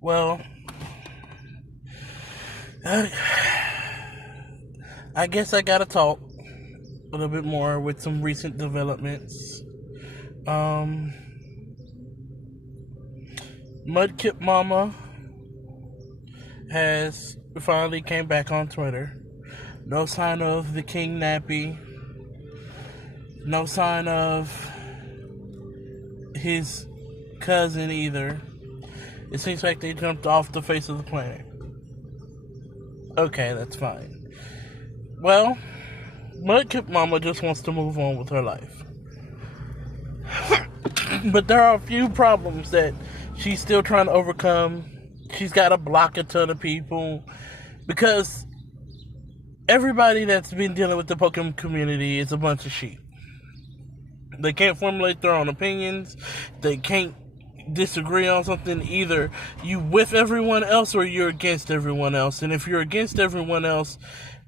Well, I, I guess I gotta talk a little bit more with some recent developments. Um, Mudkip Mama has finally came back on Twitter. No sign of the King Nappy. No sign of his cousin either. It seems like they jumped off the face of the planet. Okay, that's fine. Well, Mudkip Mama just wants to move on with her life. But there are a few problems that she's still trying to overcome. She's got to block a ton of people because everybody that's been dealing with the Pokemon community is a bunch of sheep. They can't formulate their own opinions. They can't disagree on something. Either you with everyone else or you're against everyone else. And if you're against everyone else,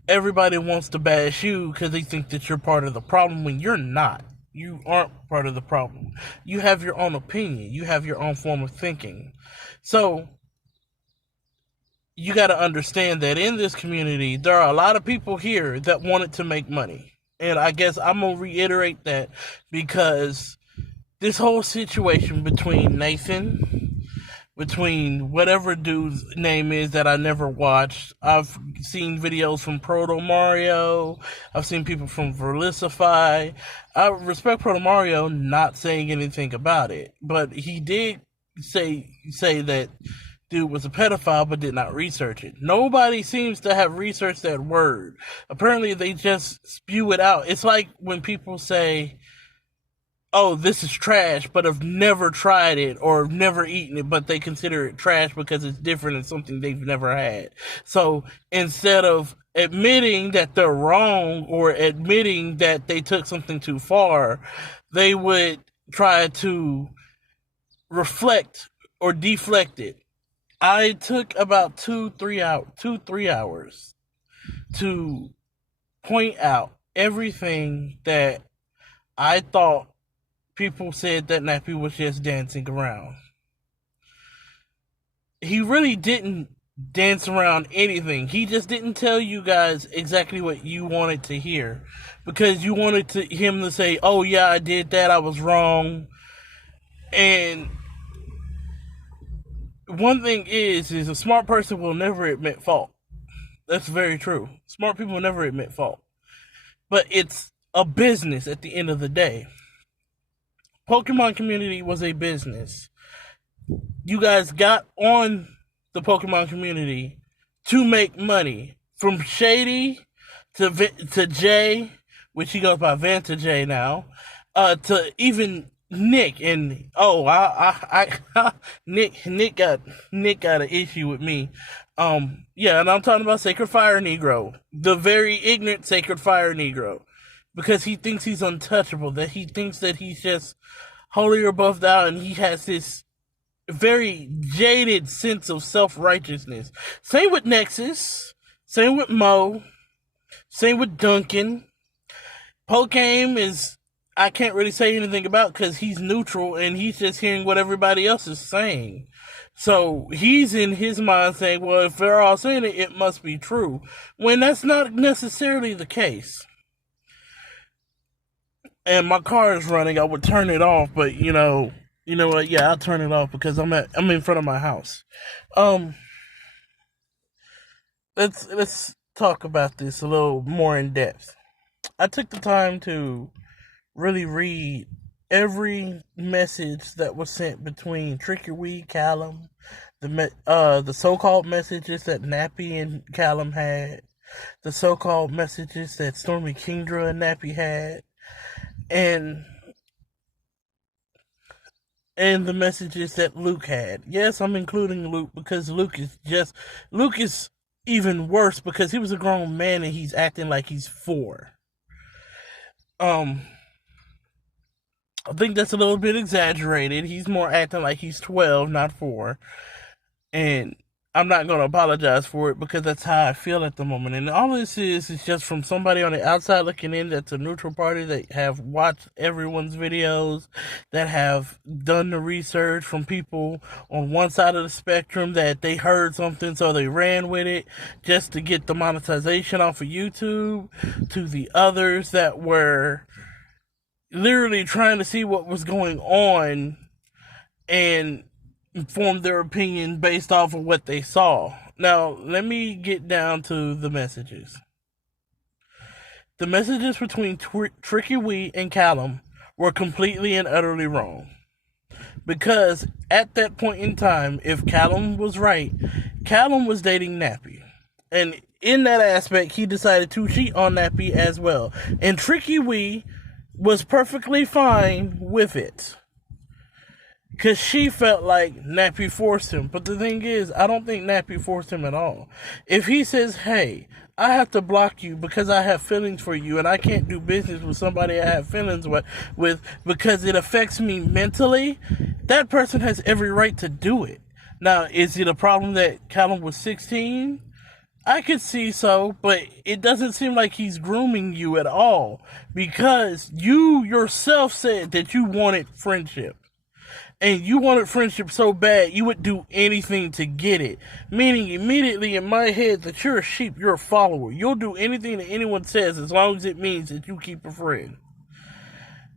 everybody wants to bash you because they think that you're part of the problem when you're not. You aren't part of the problem. You have your own opinion. You have your own form of thinking. So you got to understand that in this community, there are a lot of people here that wanted to make money. And I guess I'm going to reiterate that because this whole situation between Nathan, between whatever dude's name is that I never watched. I've seen videos from Proto Mario. I've seen people from Verlicify. I respect Proto Mario not saying anything about it, but he did say that dude was a pedophile but did not research it. Nobody seems to have researched that word. Apparently they just spew it out. It's like when people say, oh, this is trash, but have never tried it or never eaten it, but they consider it trash because it's different and something they've never had. So instead of admitting that they're wrong or admitting that they took something too far, they would try to reflect or deflect it. I took about 2-3 hours to point out everything that I thought people said that Nappy was just dancing around. He really didn't dance around anything. He just didn't tell you guys exactly what you wanted to hear because you wanted him to say, "Oh yeah, I did that. I was wrong." And one thing is a smart person will never admit fault. That's very true. Smart people never admit fault. But it's a business at the end of the day. Pokemon community was a business. You guys got on the Pokemon community to make money. From Shady to Jay, which he goes by Vanta J now, to even Nick and Nick got an issue with me. Yeah, and I'm talking about Sacred Fire Negro, the very ignorant Sacred Fire Negro, because he thinks he's untouchable, that he thinks that he's just holier above thou, and he has this very jaded sense of self-righteousness. Same with Nexus, same with Mo, same with Duncan. Pokame is, I can't really say anything about because he's neutral and he's just hearing what everybody else is saying. So he's in his mind saying, well, if they're all saying it, it must be true. When that's not necessarily the case. And my car is running, I would turn it off, but you know what? Yeah, I'll turn it off because I'm in front of my house. Let's talk about this a little more in depth. I took the time to really read every message that was sent between Tricky Weed Callum, the so-called messages that Nappy and Callum had, the so-called messages that Stormy Kingdra and Nappy had, and the messages that Luke had. Yes, I'm including Luke because Luke is even worse because he was a grown man and he's acting like he's 4. I think that's a little bit exaggerated. He's more acting like he's 12, not 4. And I'm not going to apologize for it because that's how I feel at the moment. And all this is just from somebody on the outside looking in that's a neutral party that have watched everyone's videos, that have done the research from people on one side of the spectrum that they heard something so they ran with it just to get the monetization off of YouTube, to the others that were literally trying to see what was going on and form their opinion based off of what they saw. Now, let me get down to the messages. The messages between Tricky Wee and Callum were completely and utterly wrong. Because at that point in time, if Callum was right, Callum was dating Nappy. And in that aspect, he decided to cheat on Nappy as well. And Tricky Wee was perfectly fine with it. Because she felt like Nappy forced him. But the thing is, I don't think Nappy forced him at all. If he says, hey, I have to block you because I have feelings for you and I can't do business with somebody I have feelings with because it affects me mentally, that person has every right to do it. Now, is it a problem that Callum was 16? I could see so, but it doesn't seem like he's grooming you at all because you yourself said that you wanted friendship. And you wanted friendship so bad, you would do anything to get it. Meaning, immediately in my head, that you're a sheep, you're a follower. You'll do anything that anyone says as long as it means that you keep a friend.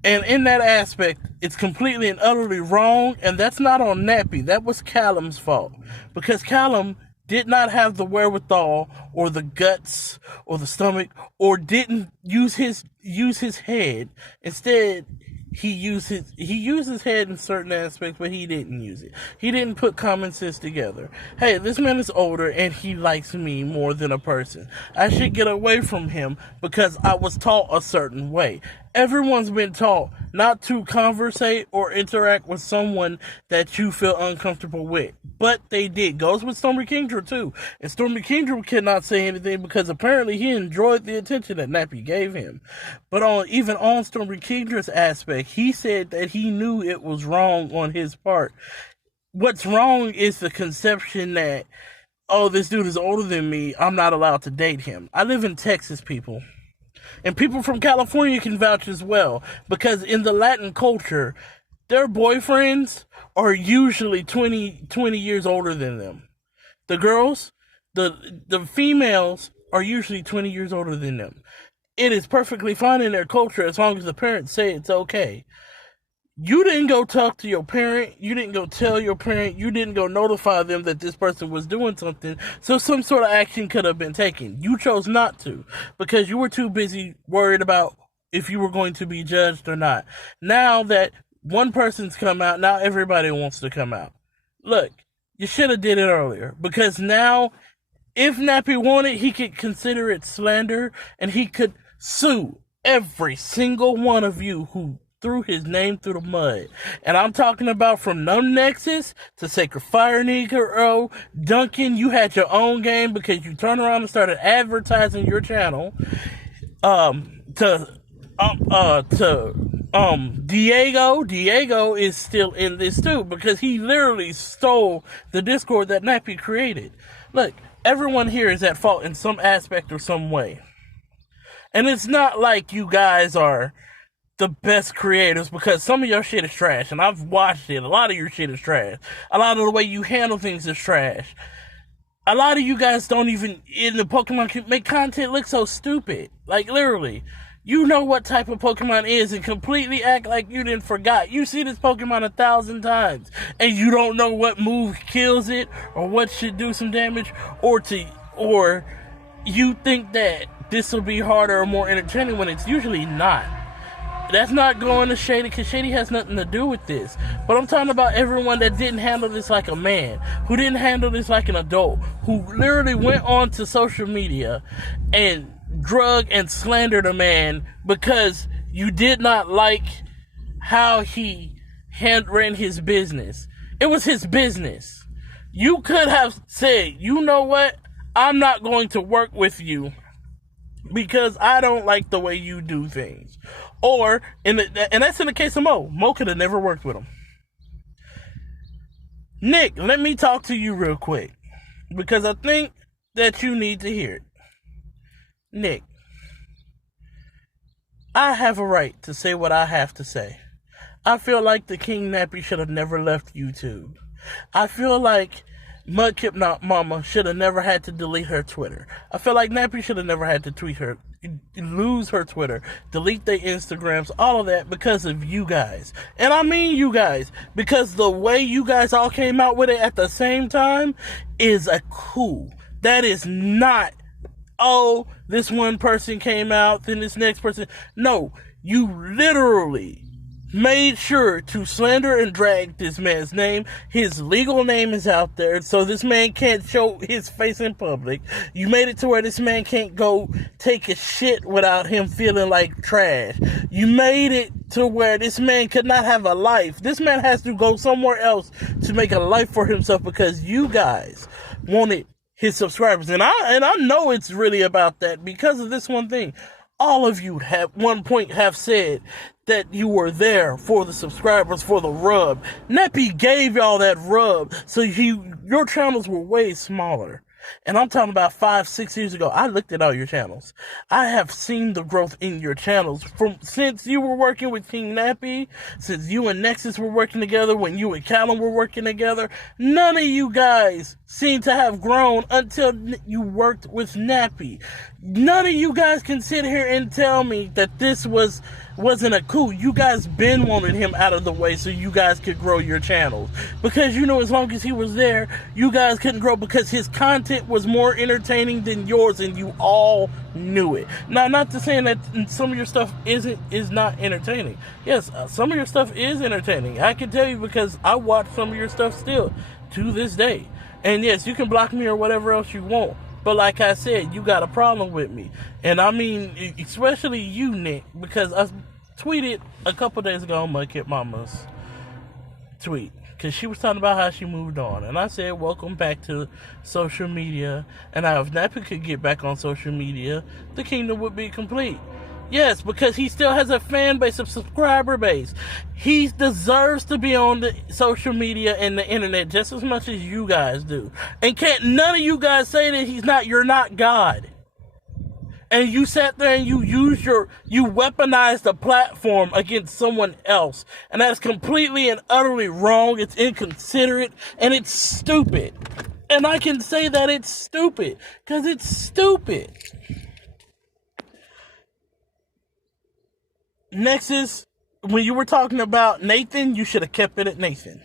And in that aspect, it's completely and utterly wrong, and that's not on Nappy. That was Callum's fault. Because Callum did not have the wherewithal, or the guts, or the stomach, or didn't use his head. Instead, he used his head in certain aspects, but he didn't use it. He didn't put common sense together. Hey, this man is older and he likes me more than a person. I should get away from him because I was taught a certain way. Everyone's been taught not to conversate or interact with someone that you feel uncomfortable with. But they did. Goes with Stormy Kingdra too. And Stormy Kingdra cannot say anything because apparently he enjoyed the attention that Nappy gave him. But even on Stormy Kingdra's aspect, he said that he knew it was wrong on his part. What's wrong is the conception that, oh, this dude is older than me, I'm not allowed to date him. I live in Texas, people. And people from California can vouch as well. Because in the Latin culture, their boyfriends are usually 20 years older than them. The girls, the females are usually 20 years older than them. It is perfectly fine in their culture as long as the parents say it's okay. You didn't go talk to your parent. You didn't go tell your parent. You didn't go notify them that this person was doing something. So some sort of action could have been taken. You chose not to because you were too busy worried about if you were going to be judged or not. Now that one person's come out, now everybody wants to come out. Look, you should have did it earlier because now if Nappy wanted, he could consider it slander and he could sue every single one of you who threw his name through the mud. And I'm talking about from Numb Nexus to sacredfirenegro. Duncan, you had your own game because you turned around and started advertising your channel. Diego is still in this too because he literally stole the Discord that Nappy created. Look, everyone here is at fault in some aspect or some way. And it's not like you guys are the best creators because some of your shit is trash. And I've watched it. A lot of your shit is trash. A lot of the way you handle things is trash. A lot of you guys don't even, in the Pokemon, make content look so stupid. Like, literally. You know what type of Pokemon is and completely act like you didn't forgot. You see this Pokemon 1,000 times and you don't know what move kills it or what should do some damage or you think that this will be harder or more entertaining when it's usually not. That's not going to Shady because Shady has nothing to do with this. But I'm talking about everyone that didn't handle this like a man, who didn't handle this like an adult, who literally went on to social media and drug and slandered a man because you did not like how he ran his business. It was his business. You could have said, you know what? I'm not going to work with you because I don't like the way you do things. Or, and that's in the case of Mo. Mo could have never worked with him. Nick, let me talk to you real quick. because I think that you need to hear it. Nick, I have a right to say what I have to say. I feel like the King Nappy should have never left YouTube. I feel like Mudkip Mama should have never had to delete her Twitter. I feel like Nappy should have never had to lose her Twitter, delete their Instagrams, all of that because of you guys. And I mean you guys, because the way you guys all came out with it at the same time is a coup. That is not, oh, this one person came out, then this next person. No, you literally made sure to slander and drag this man's name. His legal name is out there, so this man can't show his face in public. You made it to where this man can't go take a shit without him feeling like trash. You made it to where this man could not have a life. This man has to go somewhere else to make a life for himself because you guys wanted his subscribers. And I know it's really about that because of this one thing. All of you at one point have said that you were there for the subscribers, for the rub. Nappy gave y'all that rub, so your channels were way smaller. And I'm talking about 5-6 years ago. I looked at all your channels. I have seen the growth in your channels since you were working with King Nappy, since you and Nexus were working together, when you and Callum were working together. None of you guys seem to have grown until you worked with Nappy. None of you guys can sit here and tell me that this wasn't a coup. You guys been wanting him out of the way so you guys could grow your channels. Because as long as he was there, you guys couldn't grow because his content was more entertaining than yours and you all knew it. Now, not to say that some of your stuff is not entertaining. Yes, some of your stuff is entertaining. I can tell you because I watch some of your stuff still to this day. And yes, you can block me or whatever else you want. But like I said, you got a problem with me. And I mean, especially you, Nick, because I tweeted a couple days ago on Mudkip Mama's tweet. Because she was talking about how she moved on. And I said, welcome back to social media. And if Nappy could get back on social media, the kingdom would be complete. Yes, because he still has a fan base, a subscriber base. He deserves to be on the social media and the internet just as much as you guys do. And can't none of you guys say that you're not God. And you sat there and you weaponized the platform against someone else. And that's completely and utterly wrong. It's inconsiderate and it's stupid. And I can say that it's stupid because it's stupid. Nexus, when you were talking about Nathan, you should have kept it at Nathan.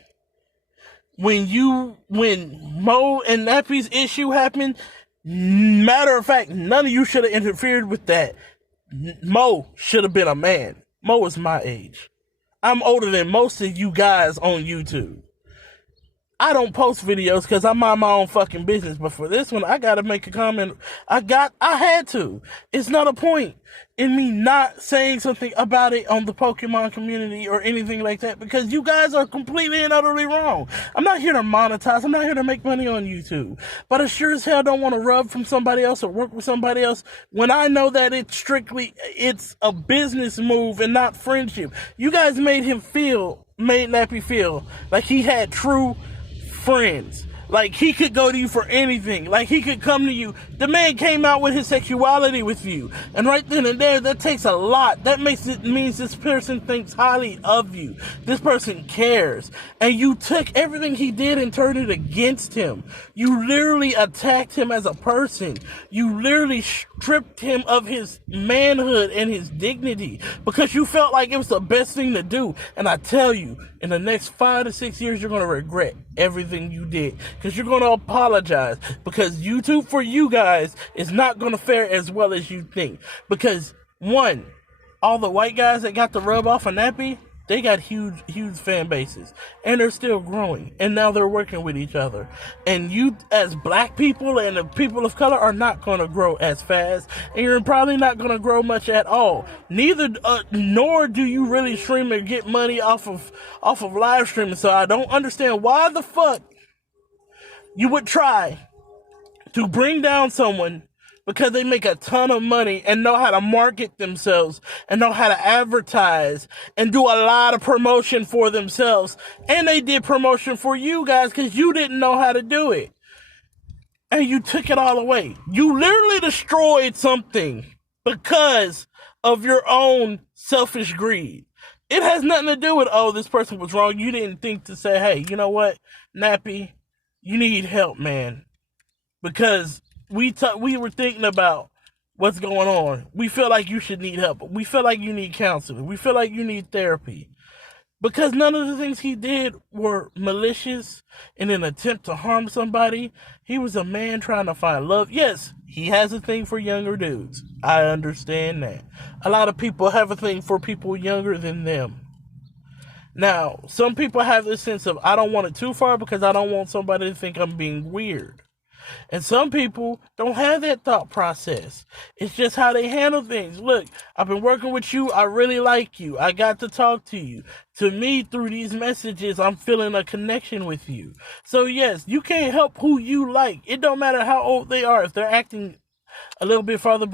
When Mo and Nappy's issue happened, matter of fact, none of you should have interfered with that. Mo should have been a man. Mo is my age. I'm older than most of you guys on YouTube. I don't post videos because I mind my own fucking business, but for this one, I gotta make a comment. I had to. It's not a point in me not saying something about it on the Pokemon community or anything like that because you guys are completely and utterly wrong. I'm not here to monetize. I'm not here to make money on YouTube. But I sure as hell don't want to rub from somebody else or work with somebody else when I know that it's a business move and not friendship. You guys made Nappy feel like he had true friends. Like he could go to you for anything. Like he could come to you. The man came out with his sexuality with you. And right then and there, that takes a lot. That means this person thinks highly of you. This person cares. And you took everything he did and turned it against him. You literally attacked him as a person. You literally stripped him of his manhood and his dignity because you felt like it was the best thing to do. And I tell you, in the next 5 to 6 years, you're going to regret everything you did because you're going to apologize because YouTube for you guys is not going to fare as well as you think because one, all the white guys that got the rub off of Nappy, they got huge fan bases and they're still growing and now they're working with each other. And you as black people and the people of color are not going to grow as fast and you're probably not going to grow much at all. Nor do you really stream and get money off of live streaming. So I don't understand why the fuck you would try to bring down someone because they make a ton of money and know how to market themselves and know how to advertise and do a lot of promotion for themselves. And they did promotion for you guys because you didn't know how to do it. and you took it all away. You literally destroyed something because of your own selfish greed. It has nothing to do with, oh, this person was wrong. You didn't think to say, hey, you know what, Nappy, you need help, man. Because we were thinking about what's going on. We feel like you should need help. We feel like you need counseling. We feel like you need therapy. Because none of the things he did were malicious in an attempt to harm somebody. He was a man trying to find love. Yes, he has a thing for younger dudes. I understand that. A lot of people have a thing for people younger than them. Now, some people have this sense of, I don't want it too far because I don't want somebody to think I'm being weird. And some people don't have that thought process. It's just how they handle things. Look, I've been working with you. I really like you. I got to talk to you. To me, through these messages, I'm feeling a connection with you. So yes, you can't help who you like. It don't matter how old they are. If they're acting a little bit farther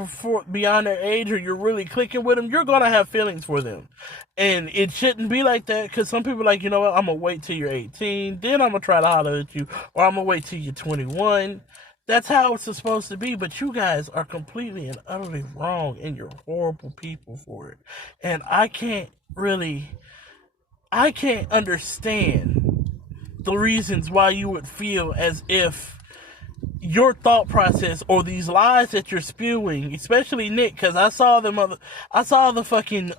beyond their age, or you're really clicking with them, you're going to have feelings for them. And it shouldn't be like that, because some people are like, you know what, I'm going to wait till you're 18, then I'm going to try to holler at you, or I'm going to wait till you're 21. That's how it's supposed to be, but you guys are completely and utterly wrong, and you're horrible people for it. And I can't understand the reasons why you would feel as if your thought process or these lies that you're spewing, especially Nick, because I saw the fucking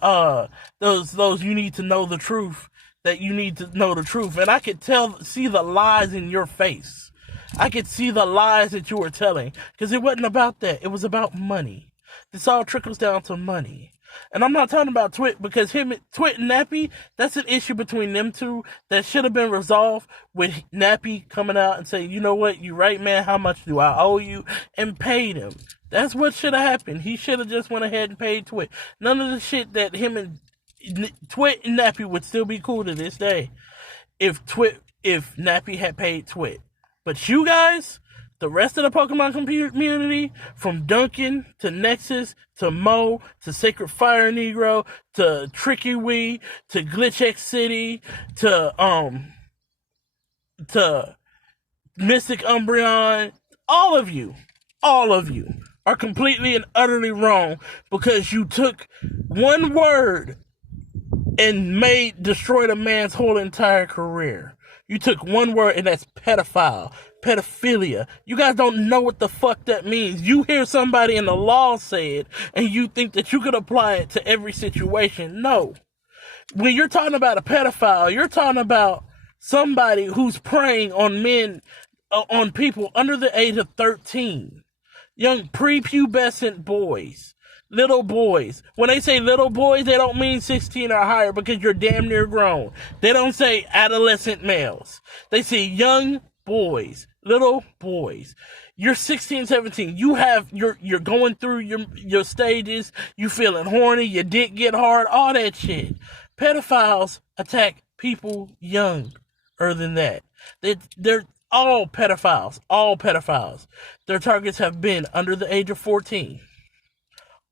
those you need to know the truth, that you need to know the truth, and I could see the lies in your face. I could see the lies that you were telling, because it wasn't about that. It was about money. This all trickles down to money. And I'm not talking about Twit, because Twit and Nappy, that's an issue between them two that should have been resolved with Nappy coming out and saying, you know what, you right, man, how much do I owe you? And paid him. That's what should have happened. He should have just went ahead and paid Twit. None of the shit that him and Twit and Nappy would still be cool to this day if Nappy had paid Twit. But you guys, the rest of the Pokemon community, from Duncan to Nexus to Mo to sacredfirenegro to Tricky Wee to Glitch X City to Mystic Umbreon, all of you are completely and utterly wrong, because you took one word and destroyed a man's whole entire career. You took one word, and that's pedophile, pedophilia. You guys don't know what the fuck that means. You hear somebody in the law say it, and you think that you could apply it to every situation. No. When you're talking about a pedophile, you're talking about somebody who's preying on men, on people under the age of 13. Young prepubescent boys. Little boys. When they say little boys, they don't mean 16 or higher, because you're damn near grown. They don't say adolescent males. They say young boys, little boys. You're 16, 17. You're going through your stages. You feeling horny. Your dick get hard. All that shit. Pedophiles attack people younger than that. They're all pedophiles. All pedophiles. Their targets have been under the age of 14.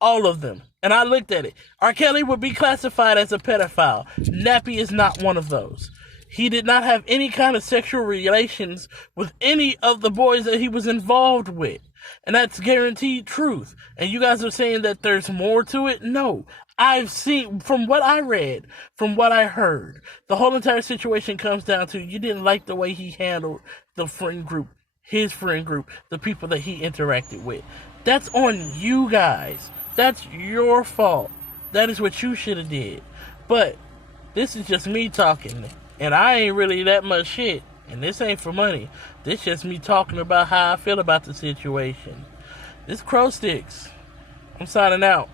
All of them. And I looked at it. R. Kelly would be classified as a pedophile. Nappy is not one of those. He did not have any kind of sexual relations with any of the boys that he was involved with. And that's guaranteed truth. And you guys are saying that there's more to it? No. I've seen, from what I read, from what I heard, the whole entire situation comes down to, you didn't like the way he handled the friend group, his friend group, the people that he interacted with. That's on you guys. That's your fault. That is what you should have did. But this is just me talking, and I ain't really that much shit. And this ain't for money. This just me talking about how I feel about the situation. This Crow Sticks. I'm signing out.